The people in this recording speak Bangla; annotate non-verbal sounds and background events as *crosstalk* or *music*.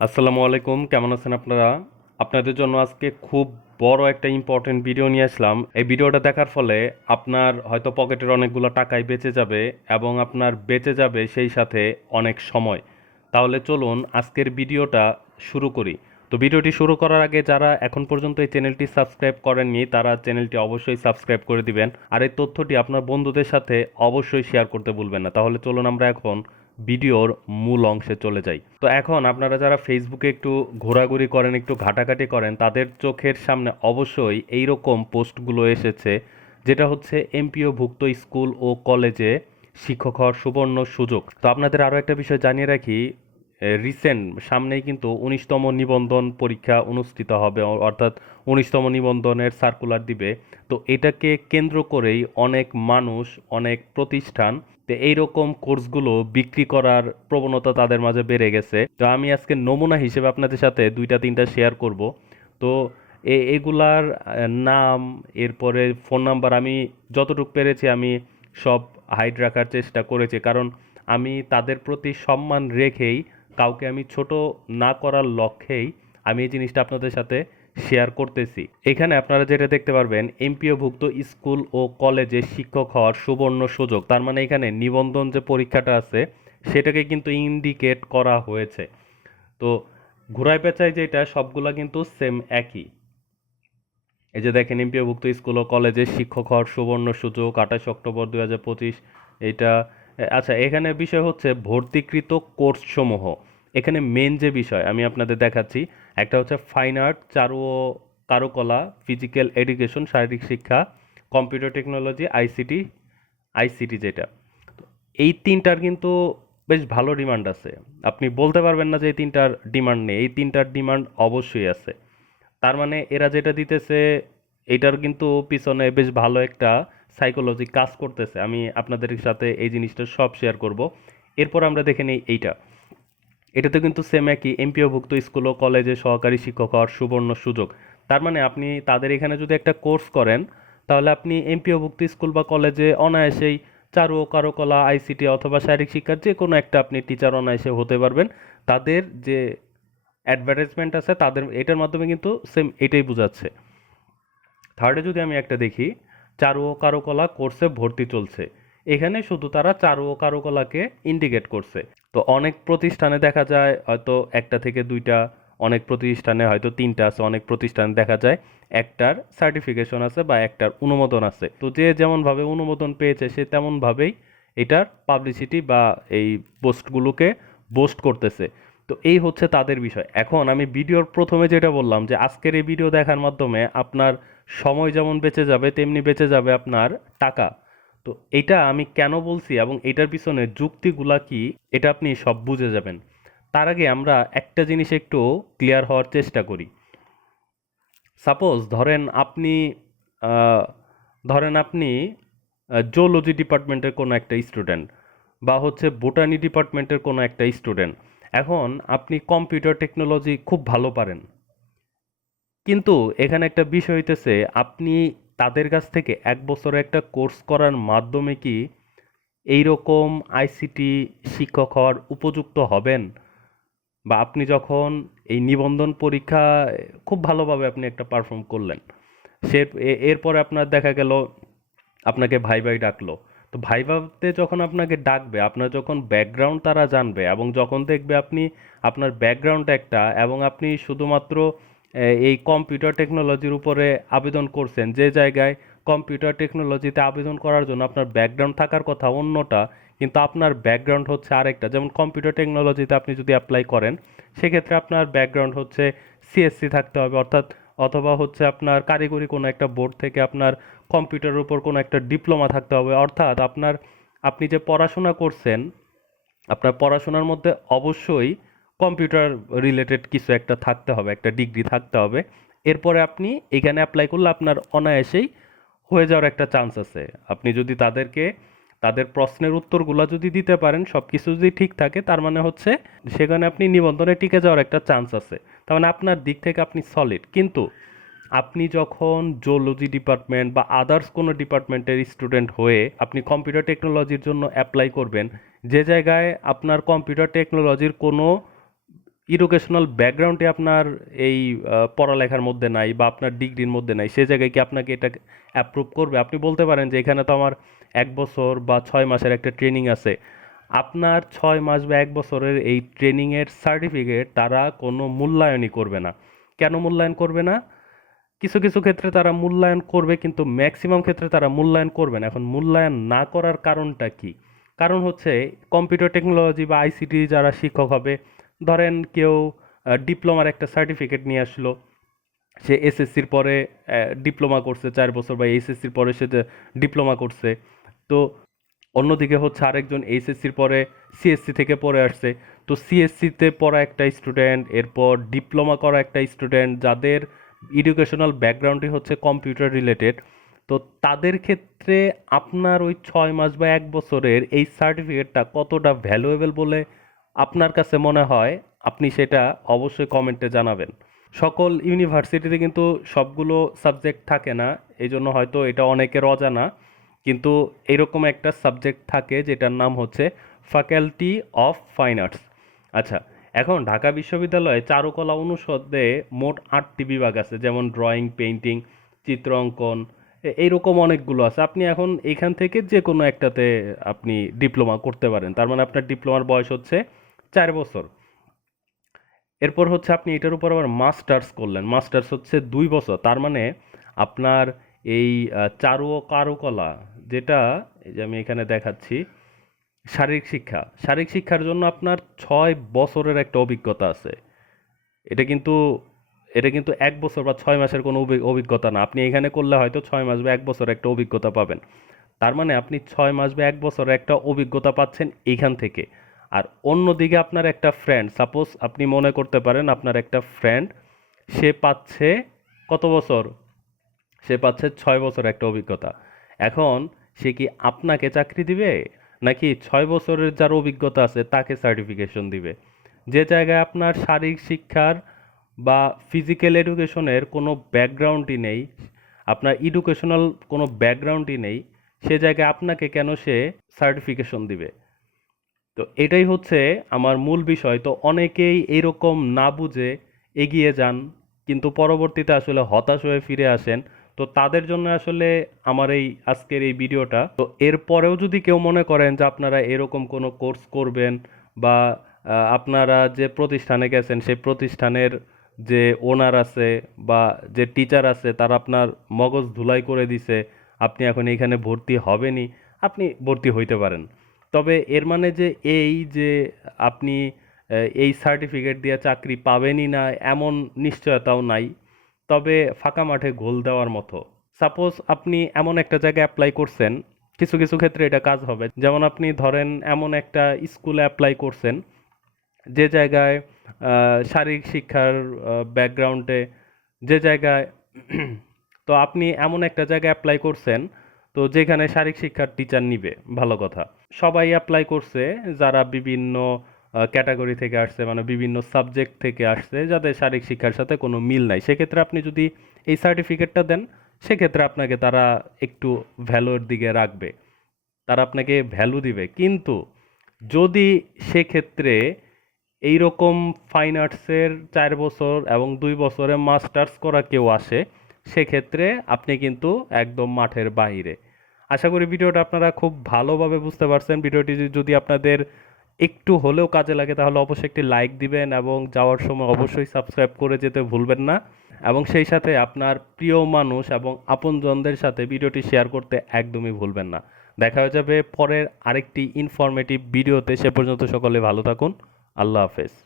আসসালামু আলাইকুম, কেমন আছেন আপনারা? আপনাদের জন্য আজকে খুব বড় একটা ইম্পর্টেন্ট ভিডিও নিয়ে আসলাম। এই ভিডিওটা দেখার ফলে আপনার হয়তো পকেটের অনেকগুলো টাকাই বেঁচে যাবে এবং আপনার বেঁচে যাবে সেই সাথে অনেক সময়। তাহলে চলুন আজকের ভিডিওটা শুরু করি। তো ভিডিওটি শুরু করার আগে যারা এখন পর্যন্ত এই চ্যানেলটি সাবস্ক্রাইব করেননি, তারা চ্যানেলটি অবশ্যই সাবস্ক্রাইব করে দিবেন। আর এই তথ্যটি আপনার বন্ধুদের সাথে অবশ্যই শেয়ার করতে ভুলবেন না। তাহলে চলুন আমরা এখন ভিডিওর মূল অংশে চলে যাই। তো এখন আপনারা যারা ফেসবুকে একটু ঘোরাঘুরি করেন, একটু ঘাটাঘাটি করেন, তাদের চোখের সামনে অবশ্যই এই রকম পোস্টগুলো এসেছে, যেটা হচ্ছে এমপিওভুক্ত স্কুল ও কলেজে শিক্ষক হওয়ার সুবর্ণ সুযোগ। তো আপনাদের আরও একটা বিষয় জানিয়ে রাখি রিসেন্ট সামনেই কিন্তু উনিশতম নিবন্ধন পরীক্ষা অনুষ্ঠিত হবে অর্থাৎ উনিশতম নিবন্ধনের সার্কুলার দিবে। তো এটাকে কেন্দ্র করেই অনেক মানুষ, অনেক প্রতিষ্ঠান, তো এইরকম কোর্সগুলো বিক্রি করার প্রবণতা তাদের মাঝে বেড়ে গেছে। তো আমি আজকে নমুনা হিসেবে আপনাদের সাথে দুইটা, তিনটা শেয়ার করব। তো এগুলার নাম, এরপরে ফোন নাম্বার আমি যতটুকু পেরেছি আমি সব হাইড রাখার চেষ্টা করেছি। কারণ আমি তাদের প্রতি সম্মান রেখেই কাউকে আমি ছোট না করার লক্ষ্যেই আমি এই জিনিসটা আপনাদের সাথে শেয়ার করতেছি। এখানে আপনারা যেটা দেখতে পারবেন, এমপিওভুক্ত স্কুল ও কলেজে শিক্ষক হওয়ার সুবর্ণ সুযোগ। তার মানে এখানে নিবন্ধন যে পরীক্ষাটা আছে, সেটাকে কিন্তু ইন্ডিকেট করা হয়েছে। তো ঘুরায় পেঁচায় যেটা, সবগুলা কিন্তু সেম একই। এই যে দেখেন, এমপিওভুক্ত স্কুল ও কলেজে শিক্ষক হওয়ার সুবর্ণ সুযোগ, আঠাশ অক্টোবর দুই হাজার পঁচিশ, এটা আচ্ছা এখানে বিষয় হচ্ছে ভর্তিকৃত কোর্সসমূহ। এখানে মেন যে বিষয় আমি আপনাদের দেখাচ্ছি, একটা হচ্ছে ফাইন আর্ট চারু ও কারুকলা ফিজিক্যাল এডুকেশন শারীরিক শিক্ষা কম্পিউটার টেকনোলজি আইসিটি আইসিটি যেটা। এই তিনটার কিন্তু বেশ ভালো ডিমান্ড আছে। আপনি বলতে পারবেন না যে এই তিনটার ডিমান্ড নেই। এই তিনটার ডিমান্ড অবশ্যই আছে। তার মানে এরা যেটা দিতেছে, এটার কিন্তু পিছনে বেশ ভালো একটা সাইকোলজি কাজ করতেছে। আমি আপনাদের সাথে এই জিনিসটা সব শেয়ার করব। এরপর আমরা দেখে নিই এইটা। এটাতে কিন্তু সেম একই এমপিওভুক্ত স্কুল ও কলেজে সহকারী শিক্ষক হওয়ার সুবর্ণ সুযোগ। তার মানে আপনি তাদের এখানে যদি একটা কোর্স করেন, তাহলে আপনি এমপিওভুক্ত স্কুল বা কলেজে অনায়াসেই চারু ও কারুকলা আইসিটি অথবা শারীরিক শিক্ষার যে কোনো একটা আপনি টিচার অনায়াসে হতে পারবেন। তাদের যে অ্যাডভার্টাইজমেন্ট আছে, তাদের, এটার মাধ্যমে কিন্তু সেম এটাই বোঝাচ্ছে। থার্ডে যদি আমি একটা দেখি, চারু ও কারুকলা কোর্সে ভর্তি চলছে। এখানে শুধু তারা চারু ও কারুকলাকে ইন্ডিকেট করছে। তো অনেক প্রতিষ্ঠানে দেখা যায়, হয়তো একটা থেকে দুইটা অনেক প্রতিষ্ঠানে হয়তো তিনটা আছে, অনেক প্রতিষ্ঠানে দেখা যায় একটার সার্টিফিকেশন আছে বা একটার অনুমোদন আছে। তো যে যেমনভাবে অনুমোদন পেয়েছে, সে তেমনভাবেই এটার পাবলিসিটি বা এই পোস্টগুলোকে বোস্ট করতেছে। তো এই হচ্ছে তাদের বিষয়। এখন আমি ভিডিওর প্রথমে যেটা বললাম যে আজকের এই ভিডিও দেখার মাধ্যমে আপনার সময় যেমন বেঁচে যাবে, তেমনি বেঁচে যাবে আপনার টাকা। তো এটা আমি কেন বলছি এবং এটার পিছনে যুক্তিগুলা কি, এটা আপনি সব বুঝে যাবেন। তার আগে আমরা একটা জিনিস একটু ক্লিয়ার হওয়ার চেষ্টা করি। সাপোজ ধরেন আপনি ধরেন আপনি জুলজি ডিপার্টমেন্টের কোনো একটা স্টুডেন্ট বা হচ্ছে বোটানি ডিপার্টমেন্টের কোনো একটা স্টুডেন্ট। এখন আপনি কম্পিউটার টেকনোলজি খুব ভালো পারেন। কিন্তু এখানে একটা বিষয় হইতেছে, আপনি তাদের কাছ থেকে এক বছরে একটা কোর্স করার মাধ্যমে কি এই রকম আইসিটি শিক্ষক হওয়ার উপযুক্ত হবেন? বা আপনি যখন এই নিবন্ধন পরীক্ষা খুব ভালোভাবে আপনি একটা পারফর্ম করলেন, সে এরপরে আপনার দেখা গেল আপনাকে ভাই ভাই ডাকলো। তো ভাই ভাবতে যখন আপনাকে ডাকবে, আপনার যখন ব্যাকগ্রাউন্ড তারা জানবে এবং যখন দেখবে আপনি, আপনার ব্যাকগ্রাউন্ড একটা এবং আপনি শুধুমাত্র এই কম্পিউটার টেকনোলজির উপরে আবেদন করছেন। যে জায়গায় কম্পিউটার টেকনোলজিতে আবেদন করার জন্য আপনার ব্যাকগ্রাউন্ড থাকার কথা অন্যটা, কিন্তু আপনার ব্যাকগ্রাউন্ড হচ্ছে আরেকটা। যেমন কম্পিউটার টেকনোলজিতে আপনি যদি অ্যাপ্লাই করেন, সেক্ষেত্রে আপনার ব্যাকগ্রাউন্ড হচ্ছে সিএসসি থাকতে হবে, অর্থাৎ অথবা হচ্ছে আপনার কারিগরি কোনো একটা বোর্ড থেকে আপনার কম্পিউটারের উপর কোনো একটা ডিপ্লোমা থাকতে হবে। অর্থাৎ আপনার, আপনি যে পড়াশোনা করছেন, আপনার পড়াশোনার মধ্যে অবশ্যই কম্পিউটার রিলেটেড কিছু একটা থাকতে হবে, একটা ডিগ্রি থাকতে হবে। এরপরে আপনি এখানে অ্যাপ্লাই করলে আপনার অনায়াসেই হয়ে যাওয়ার একটা চান্স আছে। আপনি যদি তাদেরকে, তাদের প্রশ্নের উত্তরগুলো যদি দিতে পারেন সব কিছু যদি ঠিক থাকে, তার মানে হচ্ছে সেখানে আপনি নিবন্ধনে টিকে যাওয়ার একটা চান্স আছে। তার মানে আপনার দিক থেকে আপনি সলিড কিন্তু আপনি যখন জুলজি ডিপার্টমেন্ট বা আদার্স কোনো ডিপার্টমেন্টের স্টুডেন্ট হয়ে আপনি কম্পিউটার টেকনোলজির জন্য অ্যাপ্লাই করবেন, যে জায়গায় আপনার কম্পিউটার টেকনোলজির কোনো এডুকেশনাল ব্যাকগ্রাউন্ডে আপনার এই পড়ালেখার মধ্যে নাই বা আপনার ডিগ্রির মধ্যে নাই, সে জায়গায় কি আপনাকে এটা অ্যাপ্রুভ করবে? আপনি বলতে পারেন যে এখানে তো আমার এক বছর বা ছয় মাসের একটা ট্রেনিং আছে। আপনার ছয় মাস বা এক বছরের এই ট্রেনিংয়ের সার্টিফিকেট তারা কোনো মূল্যায়নই করবে না। কেন মূল্যায়ন করবে না? কিছু কিছু ক্ষেত্রে তারা মূল্যায়ন করবে কিন্তু ম্যাক্সিমাম ক্ষেত্রে তারা মূল্যায়ন করবে না। এখন মূল্যায়ন না করার কারণটা কি? কারণ হচ্ছে কম্পিউটার টেকনোলজি বা আইসিটি যারা শিক্ষক হবে ধরেন কেউ ডিপ্লোমার একটা সার্টিফিকেট নিয়ে আসলো, সে এসএসসির পরে ডিপ্লোমা করছে চার বছর বা এইচএসসির পরে সে ডিপ্লোমা করছে। তো অন্যদিকে হচ্ছে আরেকজন এইচএসসির পরে সিএসসি থেকে পড়ে আসছে। তো সিএসসিতে পড়া একটা স্টুডেন্ট এরপর ডিপ্লোমা করা একটা স্টুডেন্ট যাদের এডুকেশনাল ব্যাকগ্রাউন্ডই হচ্ছে কম্পিউটার রিলেটেড তো তাদের ক্ষেত্রে আপনার ওই ছয় মাস বা এক বছরের এই সার্টিফিকেটটা কতটা ভ্যালুয়েবল বলে আপনার কাছে মনে হয় আপনি সেটা অবশ্যই কমেন্টে জানাবেন। সকল ইউনিভার্সিটিতে কিন্তু সবগুলো সাবজেক্ট থাকে না এই জন্য হয়তো এটা অনেকের অজানা, কিন্তু এরকম একটা সাবজেক্ট থাকে যেটার নাম হচ্ছে ফ্যাকাল্টি অফ ফাইন আর্টস আচ্ছা এখন ঢাকা বিশ্ববিদ্যালয়ে চারুকলা অনুষদে মোট আটটি বিভাগ আছে, যেমন ড্রয়িং পেইন্টিং চিত্র অঙ্কন এইরকম অনেকগুলো আছে। আপনি এখন এখান থেকে যে কোনো একটাতে আপনি ডিপ্লোমা করতে পারেন। তার মানে আপনার ডিপ্লোমার বয়স হচ্ছে চার বছর। এরপর হচ্ছে আপনি এটার উপর আবার মাস্টার্স করলেন। মাস্টার্স হচ্ছে দুই বছর। তার মানে আপনার এই চারু ও কারুকলা যেটা, এই যে আমি এখানে দেখাচ্ছি, শারীরিক শিক্ষা। শারীরিক শিক্ষার জন্য আপনার ছয় বছরের একটা অভিজ্ঞতা আছে। এটা কিন্তু এটা কিন্তু এক বছর বা ছয় মাসের কোনো অভিজ্ঞতা না। আপনি এখানে করলে হয়তো ছয় মাস বা এক বছর একটা অভিজ্ঞতা পাবেন। তার মানে আপনি ছয় মাস বা এক বছরের একটা অভিজ্ঞতা পাচ্ছেন এইখান থেকে। আর অন্যদিকে আপনার একটা ফ্রেন্ড সাপোজ আপনি মনে করতে পারেন আপনার একটা ফ্রেন্ড সে পাচ্ছে কত বছর? সে পাচ্ছে ছয় বছর একটা অভিজ্ঞতা। এখন সে কি আপনাকে চাকরি দিবে? নাকি ছয় বছরের যার অভিজ্ঞতা আছে তাকে সার্টিফিকেশন দিবে? যে জায়গায় আপনার শারীরিক শিক্ষার বা ফিজিক্যাল এডুকেশনের কোনো ব্যাকগ্রাউন্ডই নেই, আপনার এডুকেশনাল কোনো ব্যাকগ্রাউন্ডই নেই, সে জায়গায় আপনাকে কেন সে সার্টিফিকেশন দিবে? তো এটাই হচ্ছে আমার মূল বিষয়। তো অনেকেই এরকম না বুঝে এগিয়ে যান, কিন্তু পরবর্তীতে আসলে হতাশ হয়ে ফিরে আসেন। তো তাদের জন্য আসলে আমার এই আজকের এই ভিডিওটা। তো এরপরেও যদি কেউ মনে করেন যে আপনারা এরকম কোনো কোর্স করবেন বা আপনারা যে প্রতিষ্ঠানে গেছেন, সেই প্রতিষ্ঠানের যে ওনার আছে বা যে টিচার আছে, তারা আপনার মগজ ধুলাই করে দিছে, আপনি এখন এখানে ভর্তি হবেনই, আপনি ভর্তি হইতে পারেন। তবে এর মানে যে এই যে আপনি এই সার্টিফিকেট দিয়ে চাকরি পাবেনই না, এমন নিশ্চয়তাও নাই। তবে ফাঁকা মাঠে গোল দেওয়ার মতো। সাপোজ আপনি এমন একটা জায়গায় অ্যাপ্লাই করছেন, কিছু কিছু ক্ষেত্রে এটা কাজ হবে। যেমন আপনি ধরেন এমন একটা স্কুলে অ্যাপ্লাই করছেন, যে জায়গায় শারীরিক শিক্ষার ব্যাকগ্রাউন্ডে যে জায়গায় *clears throat* তো আপনি এমন একটা জায়গায় অ্যাপ্লাই করছেন, তো যেখানে শারীরিক শিক্ষার টিচার নিবে, ভালো কথা। সবাই অ্যাপ্লাই করছে, যারা বিভিন্ন ক্যাটাগরি থেকে আসছে মানে বিভিন্ন সাবজেক্ট থেকে আসছে, যাদের শারীরিক শিক্ষার সাথে কোনো মিল নাই। সেক্ষেত্রে আপনি যদি এই সার্টিফিকেটটা দেন, সেক্ষেত্রে আপনাকে তারা একটু ভ্যালুর দিকে রাখবে। তারা আপনাকে ভ্যালু দিবে। কিন্তু যদি সেক্ষেত্রে এই রকম ফাইন আর্টসের চার বছর এবং দুই বছরে মাস্টার্স করা কেউ আসে, সেক্ষেত্রে আপনি কিন্তু একদম মাঠের বাইরে। আশা করি ভিডিওটা আপনারা খুব ভালোভাবে বুঝতে পারছেন। ভিডিওটি যদি- আপনাদের একটু হলেও কাজে লাগে, তাহলে অবশ্যই একটি লাইক দিবেন এবং যাওয়ার সময় অবশ্যই সাবস্ক্রাইব করে যেতে ভুলবেন না। এবং সেই সাথে আপনার প্রিয় মানুষ এবং আপনজনদের সাথে ভিডিওটি শেয়ার করতে একদমই ভুলবেন না। দেখা হয়ে যাবে পরের আরেকটি ইনফরমেটিভ ভিডিওতে। সে পর্যন্ত সকলে ভালো থাকুন। আল্লাহ হাফেজ।